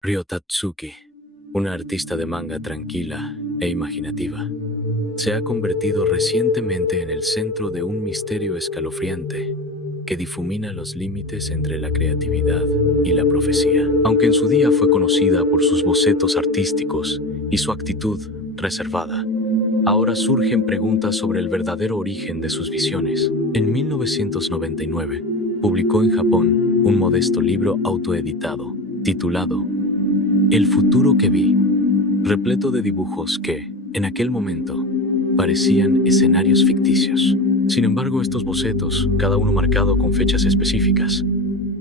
Ryo Tatsuki, una artista de manga tranquila e imaginativa, se ha convertido recientemente en el centro de un misterio escalofriante que difumina los límites entre la creatividad y la profecía. Aunque en su día fue conocida por sus bocetos artísticos y su actitud reservada, ahora surgen preguntas sobre el verdadero origen de sus visiones. En 1999, publicó en Japón un modesto libro autoeditado, titulado El futuro que vi, repleto de dibujos que, en aquel momento, parecían escenarios ficticios. Sin embargo, estos bocetos, cada uno marcado con fechas específicas,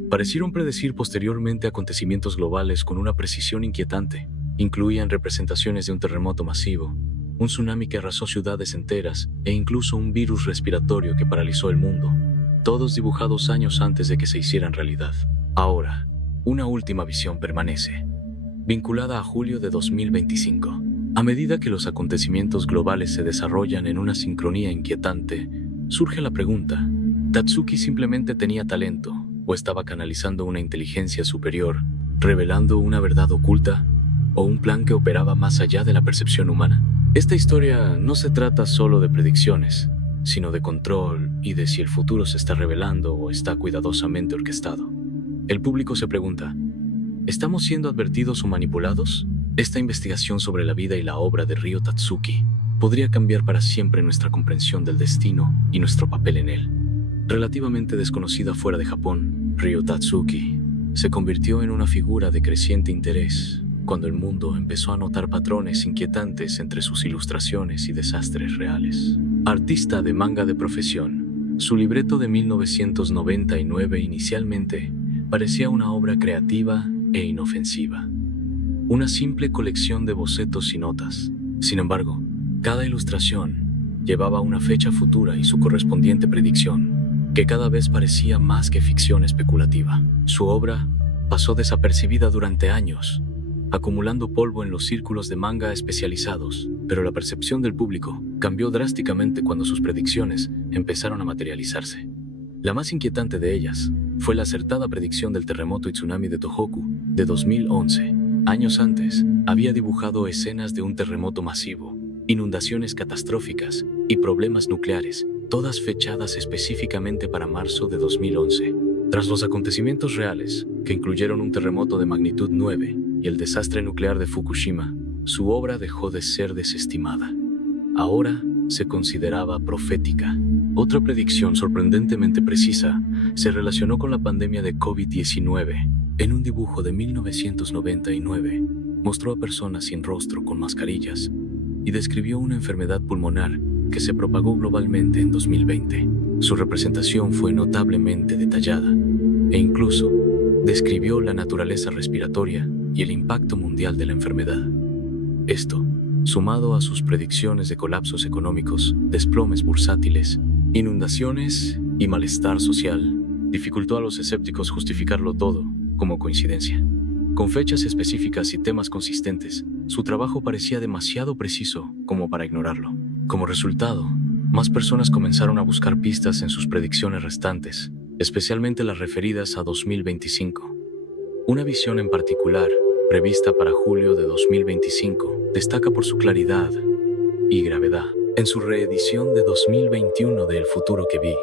parecieron predecir posteriormente acontecimientos globales con una precisión inquietante. Incluían representaciones de un terremoto masivo, un tsunami que arrasó ciudades enteras e incluso un virus respiratorio que paralizó el mundo, todos dibujados años antes de que se hicieran realidad. Ahora, una última visión permanece, vinculada a julio de 2025. A medida que los acontecimientos globales se desarrollan en una sincronía inquietante, surge la pregunta: ¿Tatsuki simplemente tenía talento o estaba canalizando una inteligencia superior, revelando una verdad oculta o un plan que operaba más allá de la percepción humana? Esta historia no se trata solo de predicciones, sino de control y de si el futuro se está revelando o está cuidadosamente orquestado. El público se pregunta: ¿estamos siendo advertidos o manipulados? Esta investigación sobre la vida y la obra de Ryo Tatsuki podría cambiar para siempre nuestra comprensión del destino y nuestro papel en él. Relativamente desconocida fuera de Japón, Ryo Tatsuki se convirtió en una figura de creciente interés cuando el mundo empezó a notar patrones inquietantes entre sus ilustraciones y desastres reales. Artista de manga de profesión, su libreto de 1999 inicialmente parecía una obra creativa e inofensiva, una simple colección de bocetos y notas. Sin embargo, cada ilustración llevaba una fecha futura y su correspondiente predicción, que cada vez parecía más que ficción especulativa. Su obra pasó desapercibida durante años, acumulando polvo en los círculos de manga especializados, pero la percepción del público cambió drásticamente cuando sus predicciones empezaron a materializarse. La más inquietante de ellas fue la acertada predicción del terremoto y tsunami de Tohoku de 2011. Años antes, había dibujado escenas de un terremoto masivo, inundaciones catastróficas y problemas nucleares, todas fechadas específicamente para marzo de 2011. Tras los acontecimientos reales, que incluyeron un terremoto de magnitud 9 y el desastre nuclear de Fukushima, su obra dejó de ser desestimada. Ahora se consideraba profética. Otra predicción sorprendentemente precisa se relacionó con la pandemia de COVID-19. En un dibujo de 1999, mostró a personas sin rostro con mascarillas y describió una enfermedad pulmonar que se propagó globalmente en 2020. Su representación fue notablemente detallada e incluso describió la naturaleza respiratoria y el impacto mundial de la enfermedad. Esto, sumado a sus predicciones de colapsos económicos, desplomes bursátiles, inundaciones y malestar social, dificultó a los escépticos justificarlo todo como coincidencia. Con fechas específicas y temas consistentes, su trabajo parecía demasiado preciso como para ignorarlo. Como resultado, más personas comenzaron a buscar pistas en sus predicciones restantes, especialmente las referidas a 2025. Una visión en particular, prevista para julio de 2025, destaca por su claridad y gravedad. En su reedición de 2021 de El futuro que vi,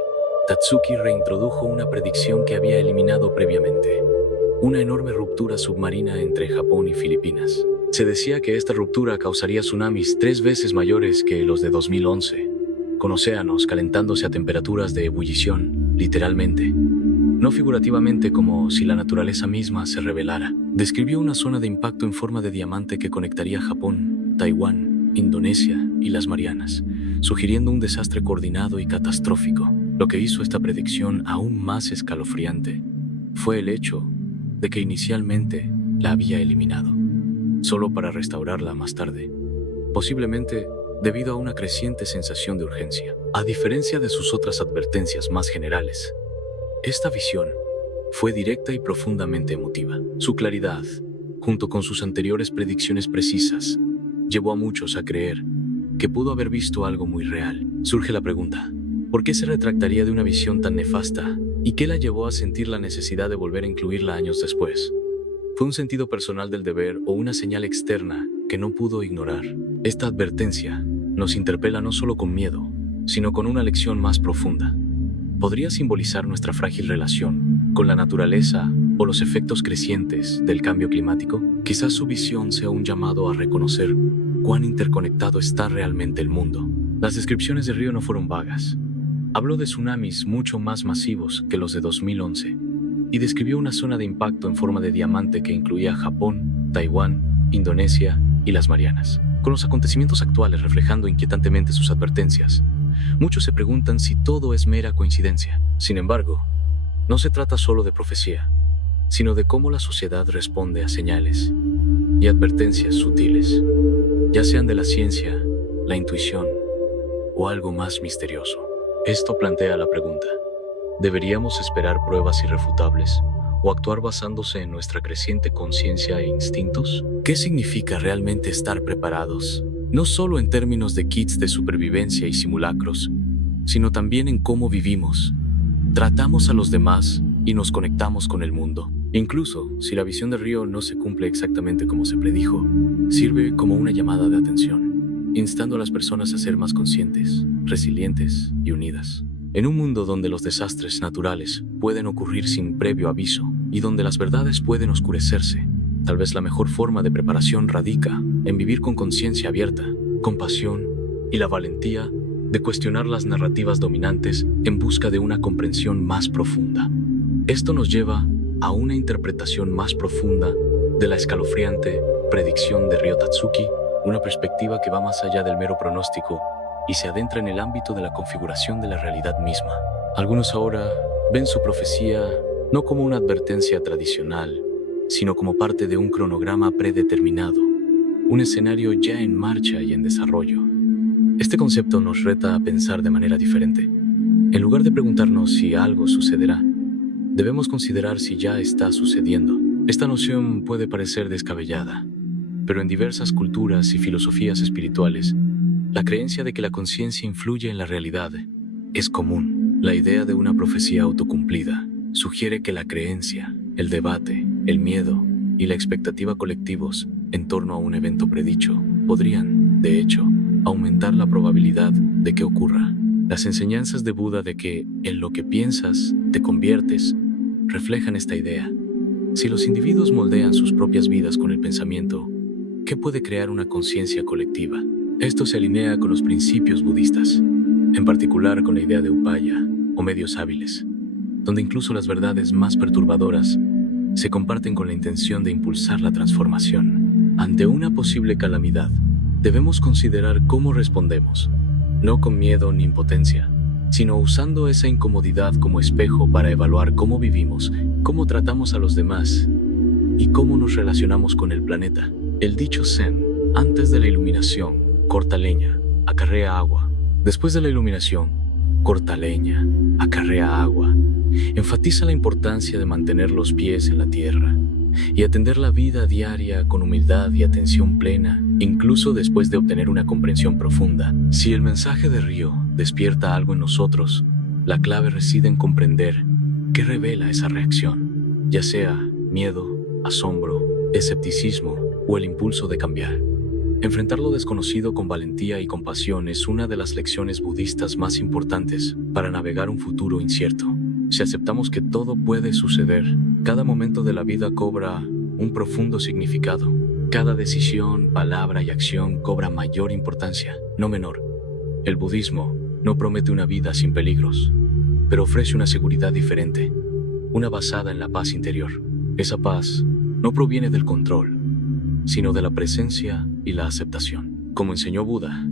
Tatsuki reintrodujo una predicción que había eliminado previamente: una enorme ruptura submarina entre Japón y Filipinas. Se decía que esta ruptura causaría tsunamis 3 veces mayores que los de 2011, con océanos calentándose a temperaturas de ebullición, literalmente, no figurativamente, como si la naturaleza misma se revelara. Describió una zona de impacto en forma de diamante que conectaría Japón, Taiwán, Indonesia y las Marianas, sugiriendo un desastre coordinado y catastrófico. Lo que hizo esta predicción aún más escalofriante fue el hecho de que inicialmente la había eliminado, solo para restaurarla más tarde, posiblemente debido a una creciente sensación de urgencia. A diferencia de sus otras advertencias más generales, esta visión fue directa y profundamente emotiva. Su claridad, junto con sus anteriores predicciones precisas, llevó a muchos a creer que pudo haber visto algo muy real. Surge la pregunta: ¿por qué se retractaría de una visión tan nefasta? ¿Y qué la llevó a sentir la necesidad de volver a incluirla años después? Fue un sentido personal del deber o una señal externa que no pudo ignorar. Esta advertencia nos interpela no solo con miedo, sino con una lección más profunda. ¿Podría simbolizar nuestra frágil relación con la naturaleza o los efectos crecientes del cambio climático? Quizás su visión sea un llamado a reconocer cuán interconectado está realmente el mundo. Las descripciones del río no fueron vagas. Habló de tsunamis mucho más masivos que los de 2011 y describió una zona de impacto en forma de diamante que incluía Japón, Taiwán, Indonesia y las Marianas. Con los acontecimientos actuales reflejando inquietantemente sus advertencias, muchos se preguntan si todo es mera coincidencia. Sin embargo, no se trata solo de profecía, sino de cómo la sociedad responde a señales y advertencias sutiles, ya sean de la ciencia, la intuición o algo más misterioso. Esto plantea la pregunta: ¿deberíamos esperar pruebas irrefutables o actuar basándose en nuestra creciente conciencia e instintos? ¿Qué significa realmente estar preparados? No solo en términos de kits de supervivencia y simulacros, sino también en cómo vivimos, tratamos a los demás y nos conectamos con el mundo. Incluso si la visión del río no se cumple exactamente como se predijo, sirve como una llamada de atención, instando a las personas a ser más conscientes, resilientes y unidas. En un mundo donde los desastres naturales pueden ocurrir sin previo aviso y donde las verdades pueden oscurecerse, tal vez la mejor forma de preparación radica en vivir con conciencia abierta, compasión y la valentía de cuestionar las narrativas dominantes en busca de una comprensión más profunda. Esto nos lleva a una interpretación más profunda de la escalofriante predicción de Ryo Tatsuki, una perspectiva que va más allá del mero pronóstico y se adentra en el ámbito de la configuración de la realidad misma. Algunos ahora ven su profecía no como una advertencia tradicional, sino como parte de un cronograma predeterminado, un escenario ya en marcha y en desarrollo. Este concepto nos reta a pensar de manera diferente. En lugar de preguntarnos si algo sucederá, debemos considerar si ya está sucediendo. Esta noción puede parecer descabellada, pero en diversas culturas y filosofías espirituales, la creencia de que la conciencia influye en la realidad es común. La idea de una profecía autocumplida sugiere que la creencia, el debate, el miedo y la expectativa colectivos en torno a un evento predicho podrían, de hecho, aumentar la probabilidad de que ocurra. Las enseñanzas de Buda de que en lo que piensas te conviertes reflejan esta idea. Si los individuos moldean sus propias vidas con el pensamiento, ¿qué puede crear una conciencia colectiva? Esto se alinea con los principios budistas, en particular con la idea de upaya o medios hábiles, donde incluso las verdades más perturbadoras se comparten con la intención de impulsar la transformación. Ante una posible calamidad, debemos considerar cómo respondemos, no con miedo ni impotencia, sino usando esa incomodidad como espejo para evaluar cómo vivimos, cómo tratamos a los demás y cómo nos relacionamos con el planeta. El dicho Zen, antes de la iluminación, corta leña, acarrea agua. Después de la iluminación, corta leña, acarrea agua. Enfatiza la importancia de mantener los pies en la tierra y atender la vida diaria con humildad y atención plena, incluso después de obtener una comprensión profunda. Si el mensaje de Ryo despierta algo en nosotros, la clave reside en comprender qué revela esa reacción, ya sea miedo, asombro, escepticismo o el impulso de cambiar. Enfrentar lo desconocido con valentía y compasión es una de las lecciones budistas más importantes para navegar un futuro incierto. Si aceptamos que todo puede suceder, cada momento de la vida cobra un profundo significado. Cada decisión, palabra y acción cobra mayor importancia, no menor. El budismo no promete una vida sin peligros, pero ofrece una seguridad diferente, una basada en la paz interior. Esa paz no proviene del control, sino de la presencia y la aceptación. Como enseñó Buda,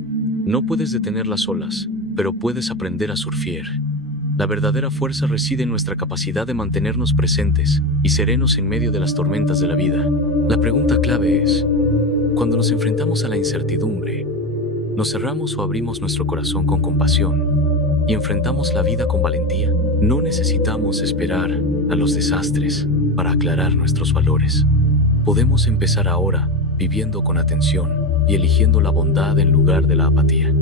no puedes detener las olas, pero puedes aprender a surfear. La verdadera fuerza reside en nuestra capacidad de mantenernos presentes y serenos en medio de las tormentas de la vida. La pregunta clave es, cuando nos enfrentamos a la incertidumbre, ¿nos cerramos o abrimos nuestro corazón con compasión y enfrentamos la vida con valentía? No necesitamos esperar a los desastres para aclarar nuestros valores. Podemos empezar ahora viviendo con atención y eligiendo la bondad en lugar de la apatía.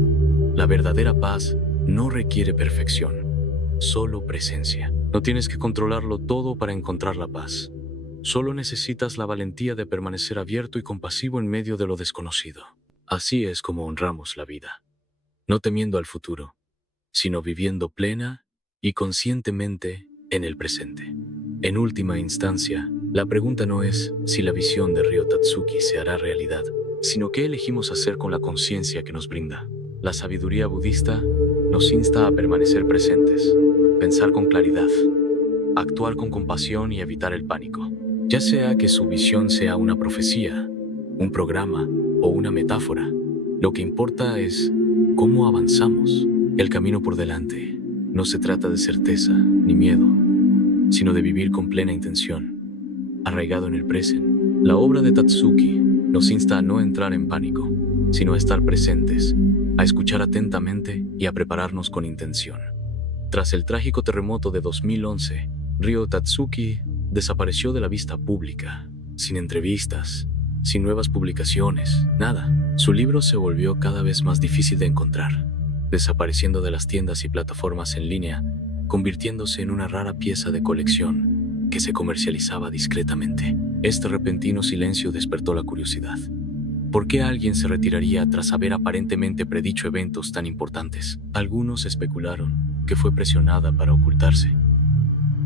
La verdadera paz no requiere perfección, solo presencia. No tienes que controlarlo todo para encontrar la paz. Solo necesitas la valentía de permanecer abierto y compasivo en medio de lo desconocido. Así es como honramos la vida, no temiendo al futuro, sino viviendo plena y conscientemente en el presente. En última instancia, la pregunta no es si la visión de Ryo Tatsuki se hará realidad, sino qué elegimos hacer con la conciencia que nos brinda. La sabiduría budista nos insta a permanecer presentes, pensar con claridad, actuar con compasión y evitar el pánico. Ya sea que su visión sea una profecía, un programa o una metáfora, lo que importa es cómo avanzamos. El camino por delante no se trata de certeza ni miedo, sino de vivir con plena intención, arraigado en el presente. La obra de Tatsuki nos insta a no entrar en pánico, sino a estar presentes, a escuchar atentamente y a prepararnos con intención. Tras el trágico terremoto de 2011, Ryo Tatsuki desapareció de la vista pública, sin entrevistas, sin nuevas publicaciones, nada. Su libro se volvió cada vez más difícil de encontrar, desapareciendo de las tiendas y plataformas en línea, convirtiéndose en una rara pieza de colección que se comercializaba discretamente. Este repentino silencio despertó la curiosidad. ¿Por qué alguien se retiraría tras haber aparentemente predicho eventos tan importantes? Algunos especularon que fue presionada para ocultarse,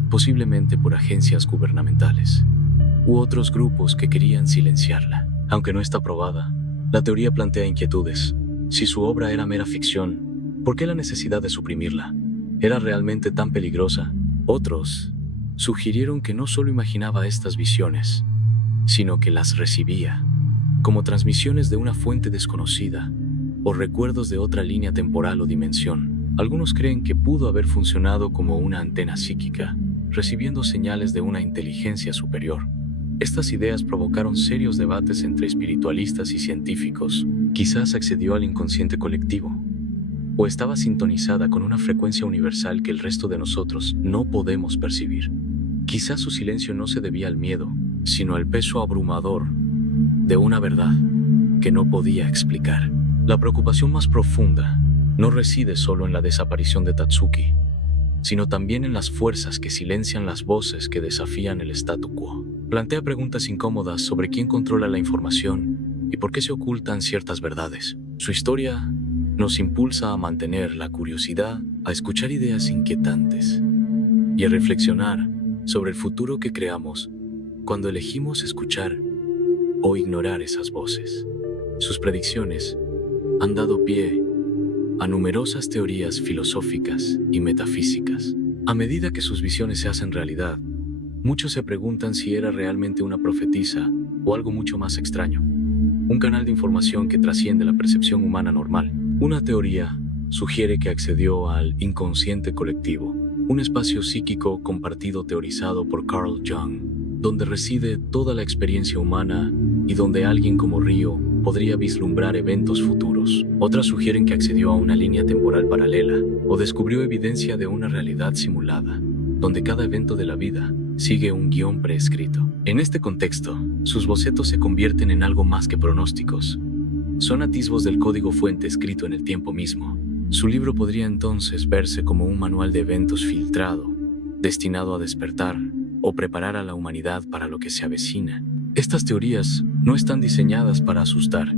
posiblemente por agencias gubernamentales, u otros grupos que querían silenciarla. Aunque no está probada, la teoría plantea inquietudes. Si su obra era mera ficción, ¿por qué la necesidad de suprimirla? ¿Era realmente tan peligrosa? Otros sugirieron que no solo imaginaba estas visiones, sino que las recibía, como transmisiones de una fuente desconocida o recuerdos de otra línea temporal o dimensión. Algunos creen que pudo haber funcionado como una antena psíquica, recibiendo señales de una inteligencia superior. Estas ideas provocaron serios debates entre espiritualistas y científicos. Quizás accedió al inconsciente colectivo, o estaba sintonizada con una frecuencia universal que el resto de nosotros no podemos percibir. Quizás su silencio no se debía al miedo, sino al peso abrumador de una verdad que no podía explicar. La preocupación más profunda no reside solo en la desaparición de Tatsuki, sino también en las fuerzas que silencian las voces que desafían el statu quo. Plantea preguntas incómodas sobre quién controla la información y por qué se ocultan ciertas verdades. Su historia nos impulsa a mantener la curiosidad, a escuchar ideas inquietantes y a reflexionar sobre el futuro que creamos cuando elegimos escuchar o ignorar esas voces. Sus predicciones han dado pie a numerosas teorías filosóficas y metafísicas. A medida que sus visiones se hacen realidad, muchos se preguntan si era realmente una profetisa o algo mucho más extraño, un canal de información que trasciende la percepción humana normal. Una teoría sugiere que accedió al inconsciente colectivo, un espacio psíquico compartido teorizado por Carl Jung, donde reside toda la experiencia humana y donde alguien como Ryo podría vislumbrar eventos futuros. Otras sugieren que accedió a una línea temporal paralela o descubrió evidencia de una realidad simulada, donde cada evento de la vida sigue un guión preescrito. En este contexto, sus bocetos se convierten en algo más que pronósticos. Son atisbos del código fuente escrito en el tiempo mismo. Su libro podría entonces verse como un manual de eventos filtrado, destinado a despertar o preparar a la humanidad para lo que se avecina. Estas teorías no están diseñadas para asustar,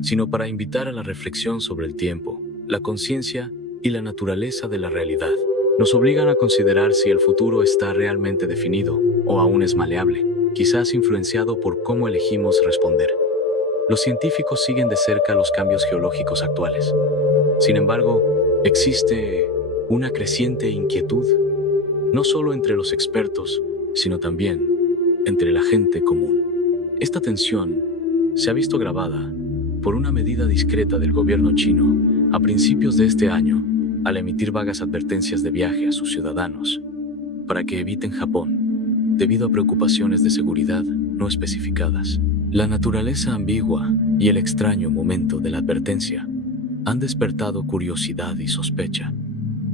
sino para invitar a la reflexión sobre el tiempo, la conciencia y la naturaleza de la realidad. Nos obligan a considerar si el futuro está realmente definido o aún es maleable, quizás influenciado por cómo elegimos responder. Los científicos siguen de cerca los cambios geológicos actuales. Sin embargo, existe una creciente inquietud, no solo entre los expertos, sino también entre la gente común. Esta tensión se ha visto agravada por una medida discreta del gobierno chino a principios de este año, al emitir vagas advertencias de viaje a sus ciudadanos para que eviten Japón, debido a preocupaciones de seguridad no especificadas. La naturaleza ambigua y el extraño momento de la advertencia han despertado curiosidad y sospecha,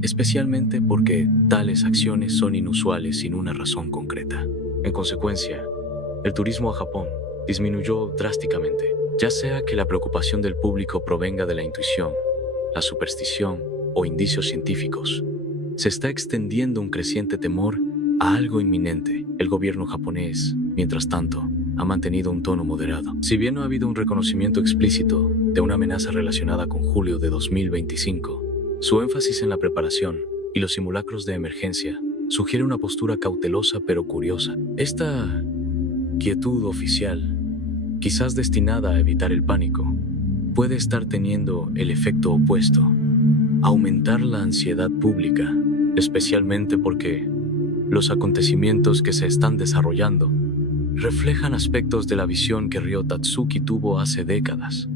especialmente porque tales acciones son inusuales sin una razón concreta. En consecuencia, el turismo a Japón disminuyó drásticamente, ya sea que la preocupación del público provenga de la intuición, la superstición o indicios científicos. Se está extendiendo un creciente temor a algo inminente. El gobierno japonés Mientras tanto, ha mantenido un tono moderado. Si bien no ha habido un reconocimiento explícito de una amenaza relacionada con julio de 2025, su énfasis en la preparación y los simulacros de emergencia sugiere una postura cautelosa pero curiosa. Esta quietud oficial, quizás destinada a evitar el pánico, puede estar teniendo el efecto opuesto: aumentar la ansiedad pública, especialmente porque los acontecimientos que se están desarrollando reflejan aspectos de la visión que Ryo Tatsuki tuvo hace décadas.